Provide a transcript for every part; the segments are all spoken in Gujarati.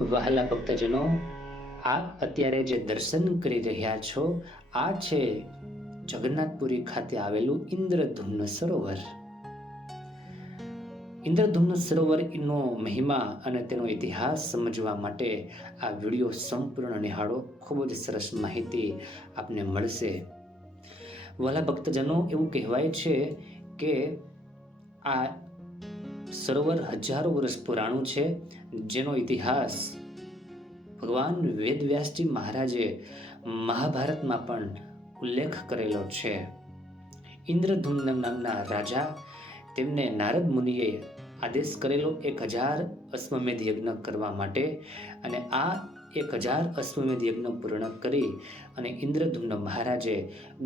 વહાલા ભક્તજનો, આપ અત્યારે જે દર્શન કરી રહ્યા છો આ છે જગન્નાથપુરી ખાતે આવેલું ઇન્દ્રધુમ્ન સરોવર. ઇન્દ્રધુમ્ન સરોવરનો મહિમા અને તેનો ઇતિહાસ સમજવા માટે આ વિડીયો સંપૂર્ણ નિહાળો. ખૂબ જ સરસ માહિતી આપને મળશે. વહાલા ભક્તજનો, એવું કહેવાય છે કે આ સરોવર હજારો વર્ષ પુરાણું છે, જેનો ઇતિહાસ ભગવાન વેદવ્યાસજી મહારાજે મહાભારતમાં પણ ઉલ્લેખ કરેલો છે. ઇન્દ્રધુમ્ન નામના રાજા, તેમને નારદ મુનિએ આદેશ કરેલો 1000 અશ્વમેધ યજ્ઞ કરવા માટે, અને આ 1000 અશ્વમેધ યજ્ઞ પૂર્ણ કરી અને ઇન્દ્રધુમ્ન મહારાજે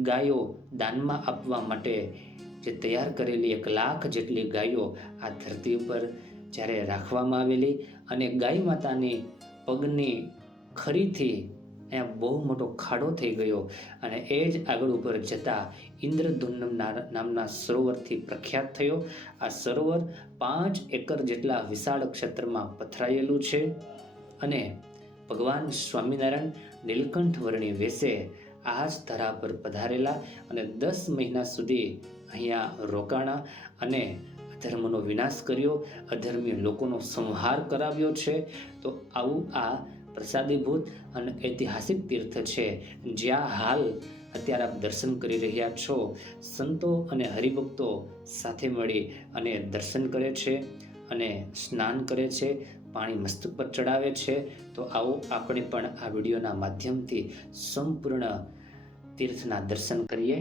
ગાયો દાનમાં આપવા માટે જે તૈયાર કરેલી 1 લાખ જેટલી ગાયો આ ધરતી ઉપર જ્યારે રાખવામાં આવેલી, અને ગાય માતાની પગની ખરીથી અહીંયા બહુ મોટો ખાડો થઈ ગયો, અને એ જ આગળ ઉપર જતા ઇન્દ્રધુમ્ન નામના સરોવરથી પ્રખ્યાત થયો. આ સરોવર 5 એકર જેટલા વિશાળ ક્ષેત્રમાં પથરાયેલું છે, અને ભગવાન સ્વામિનારાયણ નીલકંઠ વર્ણી વેશે આ જ ધરા પર પધારેલા અને 10 મહિના સુધી અહીંયા રોકાણા અને અધર્મનો વિનાશ કર્યો, અધર્મી લોકોનો સંહાર કરાવ્યો છે. તો આવું આ પ્રસાદીભૂત અને ઐતિહાસિક તીર્થ છે, જ્યાં હાલ અત્યારે આપ દર્શન કરી રહ્યા છો. સંતો અને હરિભક્તો સાથે મળી અને દર્શન કરે છે અને સ્નાન કરે છે, પાણી મસ્તક પર ચડાવે છે. તો આવો આપણે પણ આ વિડીયોના માધ્યમથી સંપૂર્ણ તીર્થના દર્શન કરીએ.